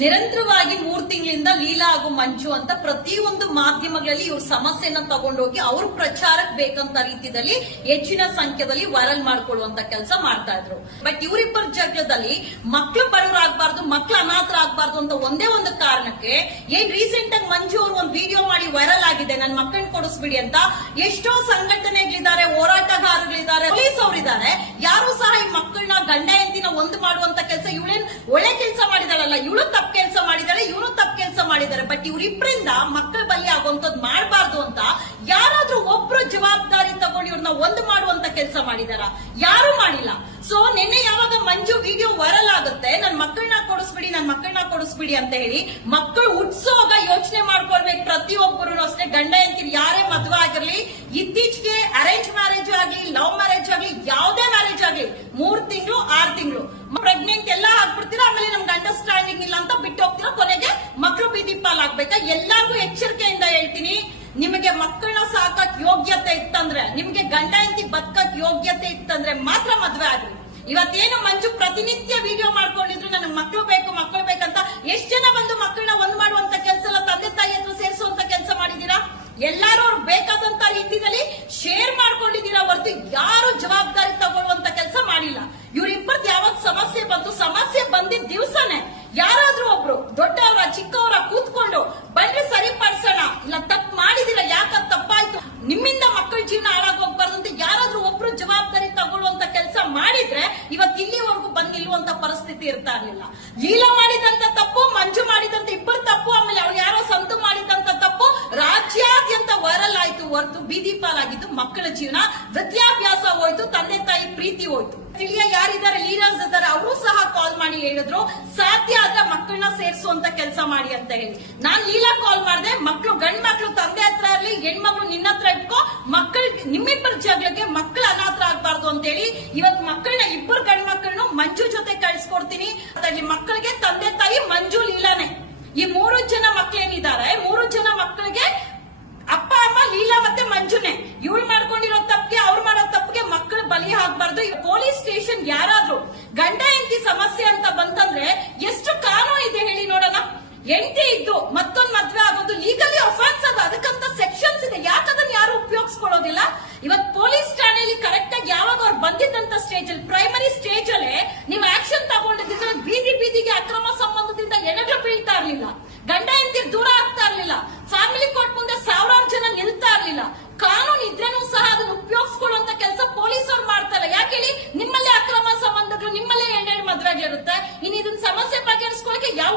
ನಿರಂತರವಾಗಿ 3 ತಿಂಗಳಿಂದ ಲೀಲಾ ಹಾಗೂ ಮಂಜು ಅಂತ ಪ್ರತಿಯೊಂದು ಮಾಧ್ಯಮಗಳಲ್ಲಿ ಇವ್ರ ಸಮಸ್ಯೆನ ತಗೊಂಡೋಗಿ ಅವ್ರ ಪ್ರಚಾರಕ್ಕೆ ಬೇಕಂತ ರೀತಿಯಲ್ಲಿ ಹೆಚ್ಚಿನ ಸಂಖ್ಯೆಯಲ್ಲಿ ವೈರಲ್ ಮಾಡ್ಕೊಳ್ಳುವಂತ ಕೆಲಸ ಮಾಡ್ತಾ ಇದ್ರು. ಬಟ್ ಇವರಿಬ್ಬರ ಜಗಳದಲ್ಲಿ ಮಕ್ಳು ಬಡವರಾಗಬಾರ್ದು, ಮಕ್ಳು ಅನಾಥರಾಗಬಾರ್ದು ಅಂತ ಒಂದೇ ಒಂದು ಕಾರಣಕ್ಕೆ ಏನ್ ರೀಸೆಂಟ್ ಆಗಿ ಮಂಜು ಅವರು ಒಂದು ವಿಡಿಯೋ ಮಾಡಿ ವೈರಲ್ ಆಗಿದೆ, ನನ್ ಮಕ್ಕಳನ್ನ ಕೊಡಿಸ್ಬಿಡಿ ಅಂತ. ಎಷ್ಟೋ ಸಂಘಟನೆಗಳಿದ್ದಾರೆ, ಹೋರಾಟಗಾರಗಳಿದ್ದಾರೆ, ಪೊಲೀಸ್ ಅವರಿದ್ದಾರೆ. ಯಾರು ಸಹ ಈ ಮಕ್ಕಳನ್ನ ಗಂಡ ಹೆಂಡತಿನ ಒಂದು ಮಾಡುವಂತ ಕೆಲಸ, ಇವಳೇನ್ ಒಳ್ಳೆ ಕೆಲಸ ಮಾಡಿದಾಳಲ್ಲ, ಇವಳು ತಪ್ಪು ಕೆಲಸ ಮಾಡಿದಾಳೆ, ಇವನು ತಪ್ಪು ಕೆಲಸ ಮಾಡಿದ್ದಾರೆ. ಬಟ್ ಇವ್ರಿಬ್ರಿಂದ ಮಕ್ಕಳ ಬಲಿ ಆಗುವಂತದ್ದು ಮಾಡಬಾರ್ದು ಅಂತ ಯಾರಾದ್ರೂ ಒಬ್ರು ಜವಾಬ್ದಾರಿ ತಗೊಂಡು ಇವ್ರನ್ನ ಒಂದು ಮಾಡುವಂತ ಕೆಲಸ ಮಾಡಿದಾರ? ಯಾರು ಮಾಡಿಲ್ಲ. ಸೊ ನಿನ್ನೆ ಯಾವಾಗ ಮಂಜು ವಿಡಿಯೋ ವೈರಲ್ ಆಗುತ್ತೆ, ನನ್ ಮಕ್ಕಳನ್ನ ಕೊಡಿಸ್ಬಿಡಿ ಅಂತ ಹೇಳಿ, ಮಕ್ಕಳು ಹುಟ್ಸೋಗ ಯೋಚನೆ ಮಾಡ್ಕೊಳ್ಬೇಕು ಪ್ರತಿಯೊಬ್ಬರು ಅಷ್ಟೇ. ಗಂಡ ಹೆಂಡತಿ ಯಾರೇ ಮದುವೆ ಆಗಿರ್ಲಿ, ಇತ್ತೀಚೆಗೆ ಅರೇಂಜ್ ಮ್ಯಾರೇಜ್ ಆಗ್ಲಿ, ಲವ್ ಮ್ಯಾರೇಜ್ ಆಗ್ಲಿ, ಯಾವುದೇ ಮ್ಯಾರೇಜ್ ಆಗ್ಲಿ 3 ತಿಂಗಳು 6 ತಿಂಗಳು ಪ್ರೆಗ್ನೆಂಟ್ ಎಲ್ಲ ಆಗ್ಬಿಡ್ತೀರಾ, ಆಮೇಲೆ ನಮ್ಗೆ ಅಂಡರ್ಸ್ಟ್ಯಾಂಡಿಂಗ್ ಇಲ್ಲ ಅಂತ ಬಿಟ್ಟು ಹೋಗ್ತೀರಾ, ಕೊನೆಗೆ ಮಕ್ಕಳು ಬೀದಿ ಪಾಲಾಗ್ಬೇಕಾ? ಎಲ್ಲರಿಗೂ ಎಚ್ಚರಿಕೆಯಿಂದ ಹೇಳ್ತೀನಿ, ನಿಮಗೆ ಮಕ್ಕಳನ್ನ ಸಾಕಕ್ ಯೋಗ್ಯತೆ ಇತ್ತಂದ್ರೆ, ನಿಮ್ಗೆ ಗಂಡ ಹೆಂಡತಿ ಬದುಕಕ್ ಯೋಗ್ಯತೆ ಇತ್ತಂದ್ರೆ ಮಾತ್ರ ಮದ್ವೆ ಆಗ್ಲಿ. ಇವತ್ತೇನು ಮಂಜು ಪ್ರತಿನಿತ್ಯ ವಿಡಿಯೋ ಮಾಡ್ಕೊಂಡಿದ್ರು, ನನಗೆ ಮಕ್ಕಳು ಬೇಕಂತ ಎಷ್ಟ್ ಜನ ಬಂದು ಮಕ್ಕಳನ್ನ ಒಂದ್ ಮಾಡುವಂತ ಕೆಲಸ ಎಲ್ಲ ತಂದೆ ತಾಯಿ ಹತ್ರ ಸೇರಿಸುವಂತ ಕೆಲಸ ಮಾಡಿದೀರಾ? ಎಲ್ಲಾರು ಅವ್ರು ಬೇಕಾದಂತ ರೀತಿಯಲ್ಲಿ ಶೇರ್ ಮಾಡ್ಕೊಂಡಿದ್ದೀರಾ ಹೊರತು ಯಾರು ಜವಾಬ್ದಾರಿ ತಗೊಳ್ಳುವಂತ ಕೆಲಸ ಮಾಡಿಲ್ಲ. ಇವ್ರಿಬ್ಬರದ್ದು ಯಾವಾಗ ಸಮಸ್ಯೆ ಬಂದಿದ್ದ ದಿವಸನೇ ಯಾರಾದ್ರೂ ಒಬ್ರು ದೊಡ್ಡವರ ಚಿಕ್ಕವರ ಕೂತ್ಕೊಂಡು ಬಂದ್ರೆ ಸರಿಪಡಿಸೋಣ, ಇಲ್ಲ ತಪ್ಪು ಮಾಡಿದಿರ, ಯಾಕ ತಪ್ಪಾಯ್ತು, ನಿಮ್ಮಿಂದ ಮಕ್ಕಳ ಜೀವನ ಹಾಳಾಗಿ ಹೋಗ್ಬಾರ್ದು ಅಂತ ಯಾರಾದ್ರೂ ಒಬ್ರು ಜವಾಬ್ದಾರಿ ತಗೊಳ್ಳುವಂತ ಕೆಲಸ ಮಾಡಿದ್ರೆ ಇವತ್ತು ಇಲ್ಲಿವರೆಗೂ ಬಂದ್ ನಿಲ್ಲುವಂತ ಪರಿಸ್ಥಿತಿ ಇರ್ತಾ ಇರ್ಲಿಲ್ಲ. ಲೀಲಾ ಮಾಡಿದಂತ ತಪ್ಪು, ಮಂಜು ಮಾಡಿದಂತ ಇಬ್ಬರು ತಪ್ಪು, ಆಮೇಲೆ ಅವ್ರು ಯಾರೋ ಸಂತು ಮಾಡಿದಂತ ತಪ್ಪು ರಾಜ್ಯಾದ್ಯಂತ ವೈರಲ್ ಆಯ್ತು ಹೊರತು ಬೀದಿ ಪಾಲಾಗಿದ್ದು ಮಕ್ಕಳ ಜೀವನ, ವಿದ್ಯಾಭ್ಯಾಸ ಹೋಯ್ತು, ತಂದೆ ತಾಯಿ ಪ್ರೀತಿ ಹೋಯ್ತು. ತಿಳಿಯ ಯಾರಿದ್ದಾರೆ, ಲೀಡರ್ಸ್ ಇದ್ದಾರೆ, ಅವರು ಸಹ ಕಾಲ್ ಮಾಡಿ ಹೇಳಿದ್ರು ಸಾಧ್ಯ ಆದ್ರೆ ಮಕ್ಕಳನ್ನ ಸೇರಿಸುವಂತ ಕೆಲಸ ಮಾಡಿ ಅಂತ ಹೇಳಿ. ನಾನ್ ಲೀಲಾ ಕಾಲ್ ಮಾಡಿದೆ, ಮಕ್ಕಳು ಗಂಡ್ ಮಕ್ಳು ತಂದೆ ಹತ್ರ ಇರ್ಲಿ, ಹೆಣ್ಮಕ್ಳು ನಿನ್ನ ಹತ್ರ ಇಟ್ಕೋ, ಮಕ್ಕಳು ನಿಮ್ಮಿಬ್ಬರ ಜಗಳಕ್ಕೆ ಮಕ್ಕಳು ಅನಾಥ ಆಗ್ಬಾರ್ದು ಅಂತ ಹೇಳಿ ಇವತ್ತು ಮಕ್ಕಳನ್ನ ಇಬ್ಬರು ಗಂಡ್ ಮಕ್ಕಳನ್ನು ಮಂಜು ಜೊತೆ ಕಳ್ಸಿಕೊಡ್ತೀನಿ. ಅದರಲ್ಲಿ ಮಕ್ಕಳಿಗೆ ತಂದೆ ತಾಯಿ ಮಂಜು ಲೀಲಾನೆ, ಈ 3 ಜನ ಮಕ್ಕಳೇನಿದ್ದಾರೆ, 3 ಜನ ಮಕ್ಕಳಿಗೆ ಅಪ್ಪ ಅಮ್ಮ ಲೀಲಾ ಮತ್ತೆ ಮಂಜುನೆ. ಇವಳು ಮಾಡ್ಕೊಂಡಿರೋ ತಪ್ಪಿಗೆ, ಅವ್ರು ಮಾಡೋ ತಪ್ಪಿಗೆ ಮಕ್ಕಳು ಬಲಿ ಆಗ್ಬಾರ್ದು. ಪೊಲೀಸ್ ಸ್ಟೇಷನ್ ಯಾರಾದ್ರೂ ಗಂಡ ಹೆಂಡತಿ ಸಮಸ್ಯೆ ಅಂತ ಬಂತಂದ್ರೆ ಎಷ್ಟು ಕಾನೂನು ಇದೆ ಹೇಳಿ ನೋಡೋಣ. ಹೆಂಡತಿ ಇದ್ದು ಮತ್ತೊಂದು ಮದ್ವೆ ಆಗೋದು ಲೀಗಲಿ ಅಫೆನ್ಸ್, ಅದು ಅದಕ್ಕಂತ ಸೆಕ್ಷನ್ಸ್ ಇದೆ, ಯಾಕದನ್ನ ಯಾರು ಉಪಯೋಗಿಸ್ಕೊಳ್ಳೋದಿಲ್ಲ? ಇವತ್ತು ಪೊಲೀಸ್ ಠಾಣೆಯಲ್ಲಿ ಕರೆಕ್ಟ್ ಆಗಿ ಯಾವಾಗ ಅವ್ರು ಬಂದಿದ್ದಂತ ಸ್ಟೇಜ್ ಅಲ್ಲಿ, ಪ್ರೈಮರಿ ಸ್ಟೇಜ್ ಅಲ್ಲೇ ನೀವು ಆಕ್ಷನ್ ತಗೊಂಡಿದ್ರೆ ಬೀದಿಗೆ ಅಕ್ರಮ ಸಂಬಂಧದಿಂದ ಎಣಗಳು ಬೀಳ್ತಾ ಇರ್ಲಿಲ್ಲ, ಗಂಡ ಹೆಂಡತಿ ದೂರ ಆಗ್ತಾ ಇರ್ಲಿಲ್ಲ, ಫ್ಯಾಮಿಲಿ ಕೋರ್ಟ್ ಮುಂದೆ ಸಾವಿರಾರು ಜನ ನಿಲ್ತಾ ಇರ್ಲಿಲ್ಲ. ಕಾನೂನು ಇದ್ರೇನು ಸಹ ಅದನ್ನ ಉಪಯೋಗಿಸ್ಕೊಳ್ಳುವಂತ ಕೆಲಸ ಪೊಲೀಸ್ ಅವ್ರು ಮಾಡ್ತಾರೆ. ಯಾಕೆ ಹೇಳಿ, ನಿಮ್ಮಲ್ಲೇ ಅಕ್ರಮ ಸಂಬಂಧಗಳು, ನಿಮ್ಮಲ್ಲೇ 2 ಮದ್ವೆಗಳಿರುತ್ತೆ. ಇನ್ನು ಇದನ್ನ ಸಮಸ್ಯೆ ಬಗೆಹರಿಸ್ಕೊಳ್ಳಕ್ಕೆ ಯಾವ